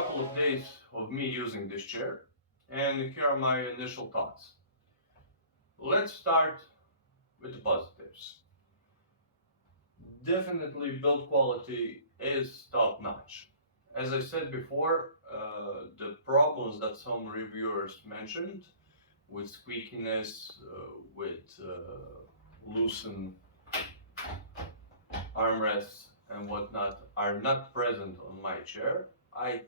couple of days of me using this chair, and here are my initial thoughts. Let's start with the positives. Definitely build quality is top notch. As I said before, the problems that some reviewers mentioned with squeakiness, with loosened armrests and whatnot are not present on my chair. I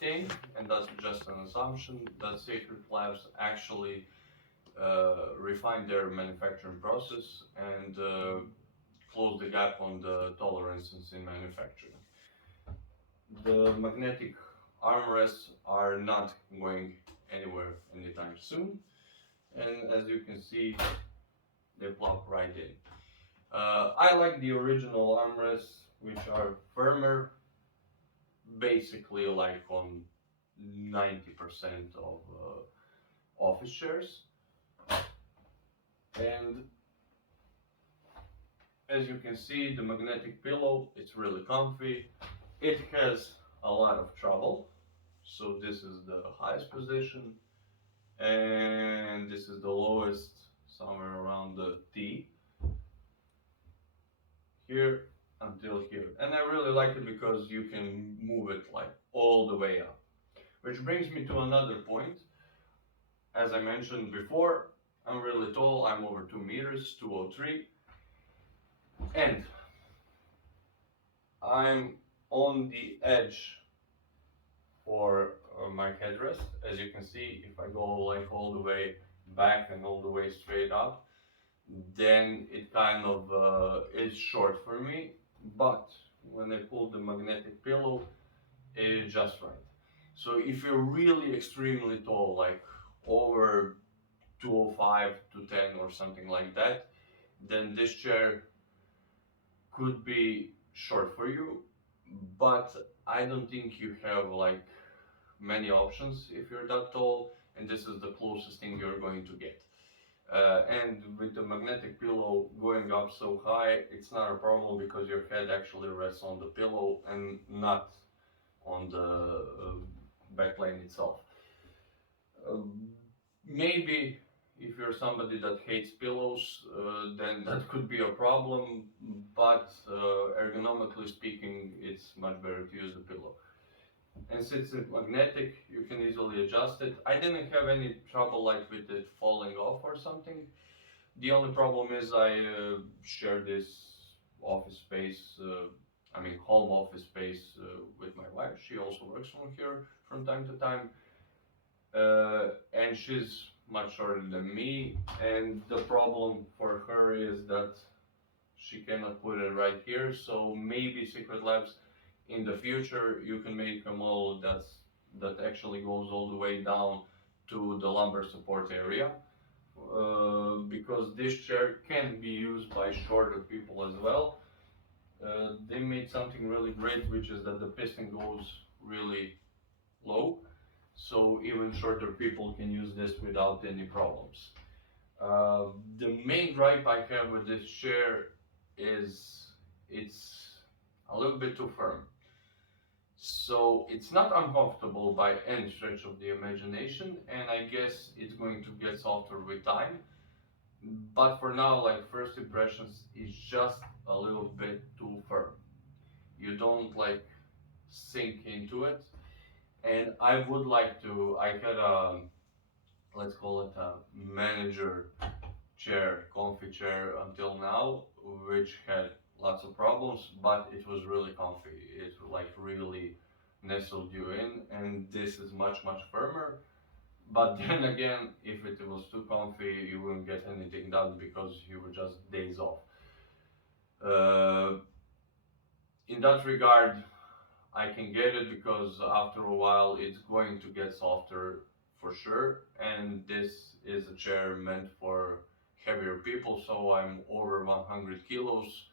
think, and that's just an assumption, that Sacred Labs actually refined their manufacturing process and close the gap on the tolerances in manufacturing. The magnetic armrests are not going anywhere anytime soon, and as you can see, they plop right in. I like the original armrests, which are firmer, basically like on 90% of office chairs. And as you can see, the magnetic pillow, it's really comfy. It has a lot of travel. So this is the highest position, and this is the lowest, somewhere around the T. Here until here. And I really like it because you can move it like all the way up. Which brings me to another point. As I mentioned before, I'm really tall, I'm over 2 meters, 203. And I'm on the edge for my headrest. As you can see, if I go like all the way back and all the way straight up, then it kind of is short for me. But when I pull the magnetic pillow, it is just right. So if you're really extremely tall, like over 205, 210 or something like that, then this chair could be short for you, but I don't think you have like many options if you're that tall, and this is the closest thing you're going to get. And with the magnetic pillow going up so high, it's not a problem because your head actually rests on the pillow and not on the backplane itself. Maybe if you're somebody that hates pillows, then that could be a problem, but ergonomically speaking, it's much better to use the pillow. And since it's magnetic, you can easily adjust it. I didn't have any trouble like with it falling off or something. The only problem is I share this office space, home office space with my wife. She also works from here from time to time. And she's much shorter than me, and the problem for her is that she cannot put it right here. So maybe Secret Labs in the future you can make a model that actually goes all the way down to the lumbar support area, because this chair can be used by shorter people as well. They made something really great, which is that the piston goes really low, so even shorter people can use this without any problems. The main gripe I have with this chair is it's a little bit too firm. So it's not uncomfortable by any stretch of the imagination, and I guess it's going to get softer with time. But for now, like first impressions, it's just a little bit too firm. You don't like sink into it. And I would like to, I had a, let's call it a manager chair, comfy chair until now, which had lots of problems, but it was really comfy. It like really nestled you in, and this is much firmer. But then again, if it was too comfy, you wouldn't get anything done because you were just days off. In that regard, I can get it because after a while it's going to get softer for sure, and this is a chair meant for heavier people, so I'm over 100 kilos,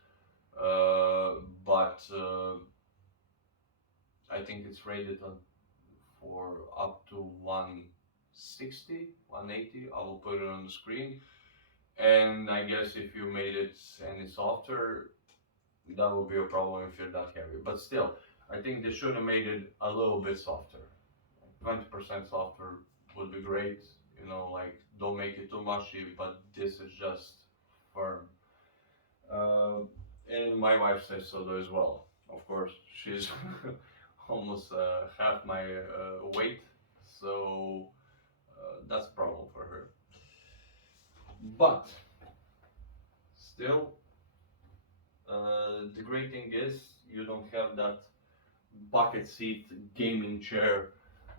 but I think it's rated for up to 160, 180. I will put it on the screen, and I guess if you made it any softer, that would be a problem if you're that heavy, but still. I think they should have made it a little bit softer. 20% softer would be great. You know, like don't make it too mushy, but this is just firm. Uh, and my wife says so as well. Of course, she's almost half my weight, so that's a problem for her. But still, the great thing is you don't have that bucket seat gaming chair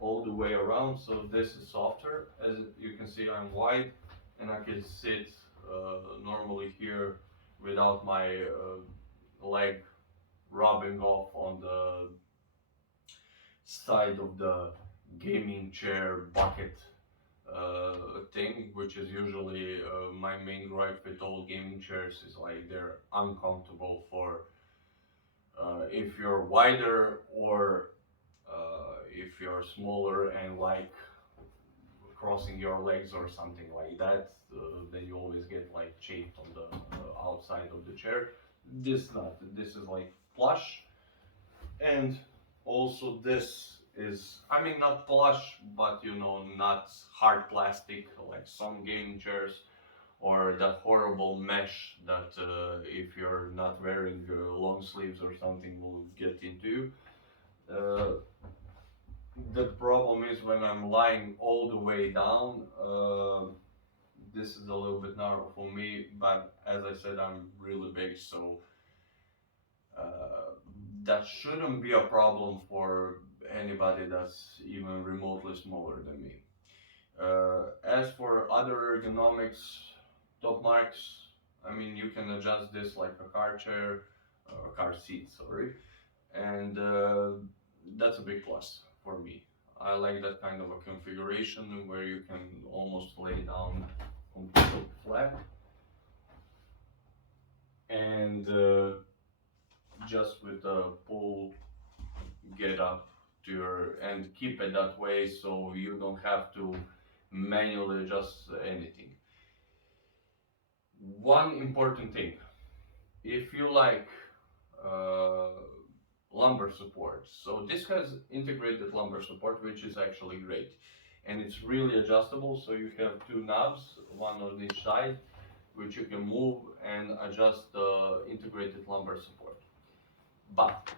all the way around. So this is softer. As you can see, I'm wide, and I can sit normally here without my leg rubbing off on the side of the gaming chair bucket thing, which is usually my main gripe with all gaming chairs is like they're uncomfortable for if you're wider or if you're smaller and like crossing your legs or something like that, then you always get like chafed on the outside of the chair. This not. This is like plush, and also this is, I mean, not plush, but you know, not hard plastic like some gaming chairs or that horrible mesh that if you're not wearing long sleeves or something will get into. Uh, the problem is when I'm lying all the way down, this is a little bit narrow for me, but as I said, I'm really big, so uh, that shouldn't be a problem for anybody that's even remotely smaller than me. As for other ergonomics, top marks, I mean, you can adjust this like a car chair, car seat, sorry, and that's a big plus for me. I like that kind of a configuration where you can almost lay down completely flat and just with a pull get up to your and keep it that way so you don't have to manually adjust anything. One important thing, if you like uh, lumbar support, so this has integrated lumbar support, which is actually great, and it's really adjustable. So you have two knobs, one on each side, which you can move and adjust the integrated lumbar support. But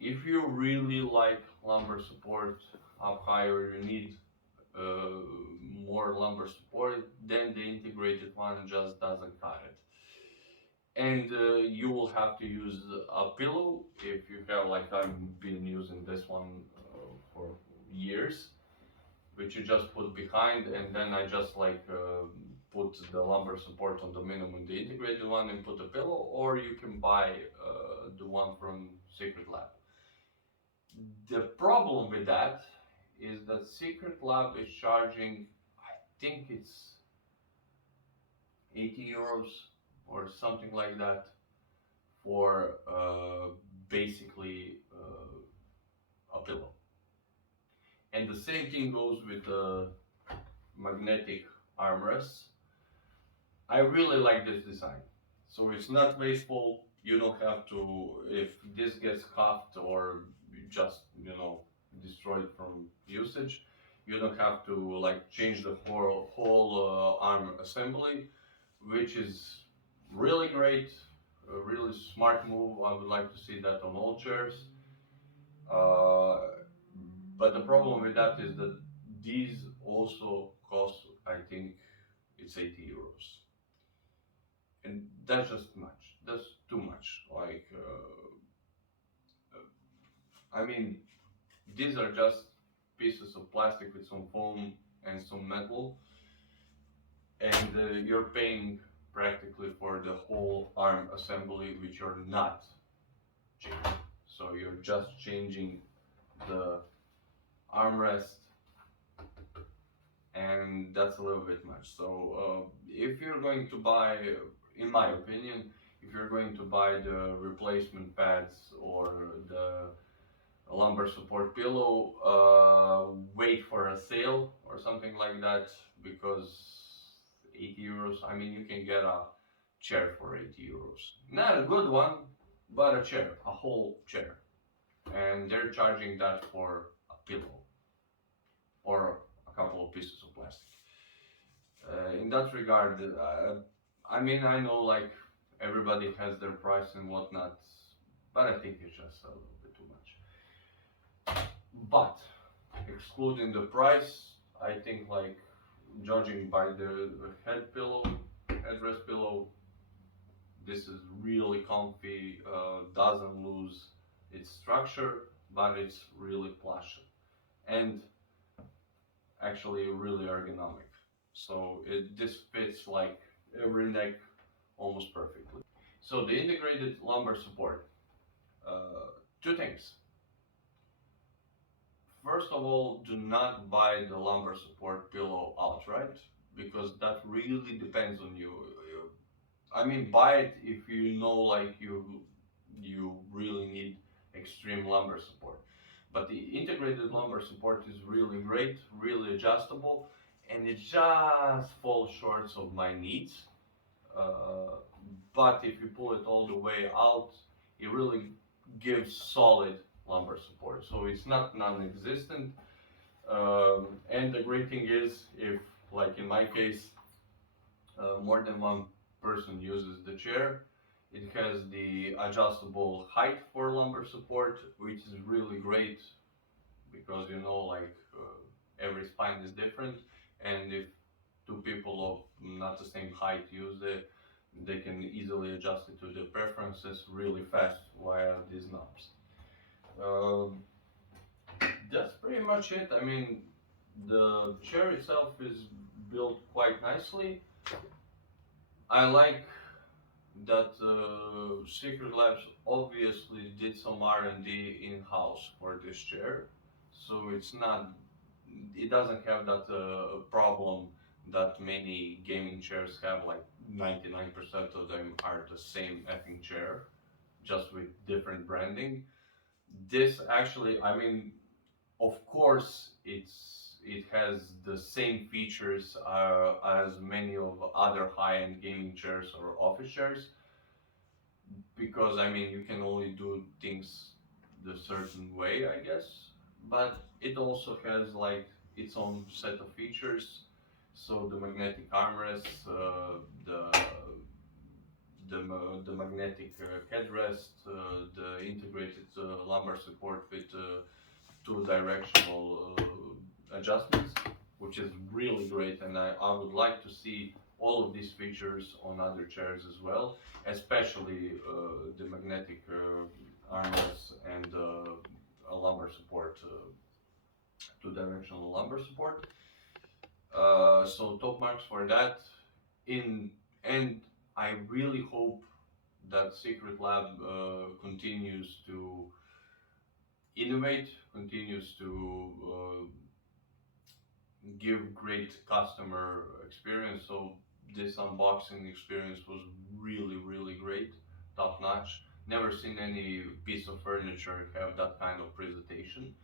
if you really like lumbar support up higher, you need uh, more lumbar support, then the integrated one just doesn't cut it. And you will have to use a pillow if you have, like I've been using this one for years, which you just put behind, and then I just like put the lumbar support on the minimum, the integrated one, and put a pillow, or you can buy the one from Secret Lab. The problem with that is that Secret Lab is charging, I think it's 80 euros or something like that for basically a pillow. And the same thing goes with the magnetic armrests. I really like this design. So it's not wasteful. You don't have to, if this gets cuffed or just, you know, destroyed from usage, you don't have to like change the whole arm assembly, which is really great, a really smart move. I would like to see that on all chairs. Uh, but the problem with that is that these also cost, I think, it's 80 euros. And that's just much. That's too much. Like, I mean, these are just pieces of plastic with some foam and some metal, and you're paying practically for the whole arm assembly, which you're not changing. So you're just changing the armrest, and that's a little bit much. So if you're going to buy, in my opinion, if you're going to buy the replacement pads or the lumbar support pillow, wait for a sale or something like that, because 80 euros, I mean, you can get a chair for 80 euros. Not a good one, but a chair, a whole chair. and they're charging that for a pillow or a couple of pieces of plastic. In that regard, I mean, I know like everybody has their price and whatnot, but I think it's just a little bit too much. But excluding the price, I think like judging by the headrest pillow, this is really comfy, doesn't lose its structure, but it's really plush and actually really ergonomic. So this fits like every neck almost perfectly. So the integrated lumbar support, two things. First of all, do not buy the lumbar support pillow outright because that really depends on you. I mean, buy it if you know like you really need extreme lumbar support. But the integrated lumbar support is really great, really adjustable, and it just falls short of my needs. Uh, but if you pull it all the way out, it really gives solid lumbar support. So it's not non-existent. And the great thing is, if like in my case, more than one person uses the chair, it has the adjustable height for lumbar support, which is really great because you know, like every spine is different, and if two people of not the same height use it, they can easily adjust it to their preferences really fast via these knobs. Um, that's pretty much it. I mean, the chair itself is built quite nicely. I like that Secret Labs obviously did some R&D in-house for this chair, so it doesn't have that problem that many gaming chairs have. Like 99% of them are the same effing chair, just with different branding. This actually, I mean, of course, it has the same features as many of other high-end gaming chairs or office chairs, because I mean you can only do things the certain way, I guess. But it also has like its own set of features. So the magnetic armrest, the magnetic headrest, the integrated lumbar support with two directional adjustments, which is really great. And I would like to see all of these features on other chairs as well, especially the magnetic armrests and a lumbar support, two directional lumbar support. So top marks for that. In and I really hope that Secret Lab continues to innovate, continues to give great customer experience. So this unboxing experience was really, really great, top notch. Never seen any piece of furniture have that kind of presentation.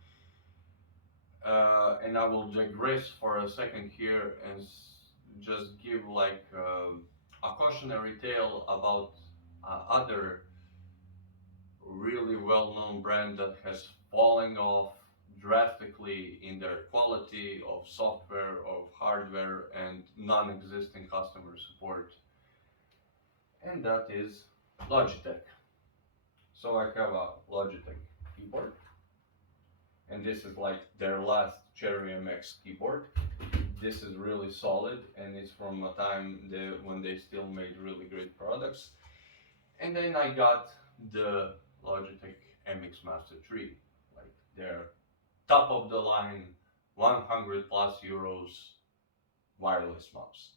And I will digress for a second here and just give like a cautionary tale about other really well-known brand that has fallen off drastically in their quality of software, of hardware, and non-existing customer support. And that is Logitech. So I have a Logitech keyboard, and this is like their last Cherry MX keyboard. This is really solid, and it's from a time when they still made really great products. And then I got the Logitech MX Master 3, like their top of the line, 100 plus euros wireless mouse.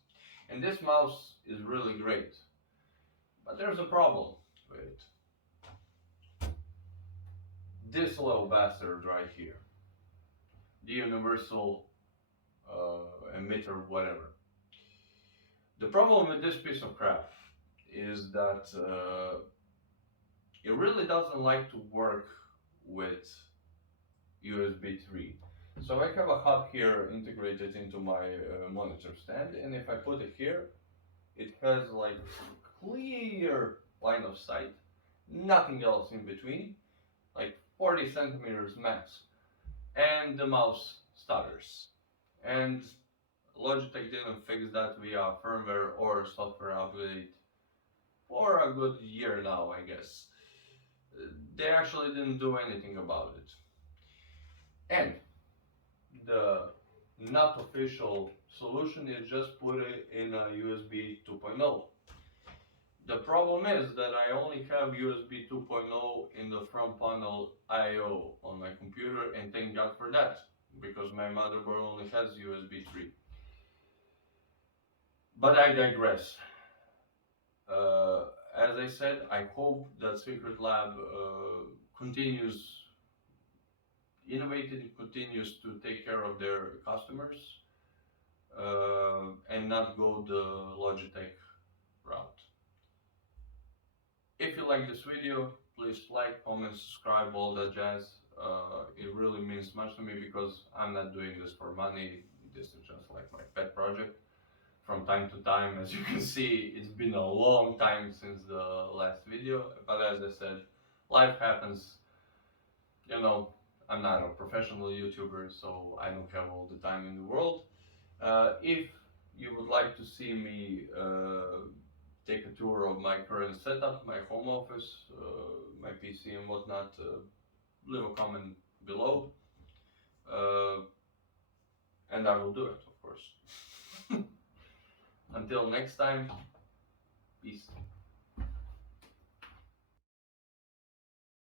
And this mouse is really great, but there's a problem with it. This little bastard right here, the universal emitter, whatever. The problem with this piece of crap is that it really doesn't like to work with USB 3. So I have a hub here integrated into my monitor stand, and if I put it here, it has like clear line of sight, nothing else in between, like 40 centimeters max, and the mouse stutters. And Logitech didn't fix that via firmware or software upgrade for a good year now, I guess. They actually didn't do anything about it. And the not official solution is just put it in a USB 2.0. The problem is that I only have USB 2.0 in the front panel I/O on my computer, and thank God for that, because my motherboard only has USB 3. But I digress. As I said, I hope that Secret Lab continues innovating, continues to take care of their customers, and not go the Logitech route. If you like this video, please like, comment, subscribe, all that jazz. It really means much to me because I'm not doing this for money. This is just like my pet project. From time to time, as you can see, it's been a long time since the last video, but as I said, life happens. You know, I'm not a professional YouTuber, so I don't have all the time in the world. If you would like to see me take a tour of my current setup, my home office, my PC and whatnot, leave a comment below, and I will do it, of course. Until next time, peace.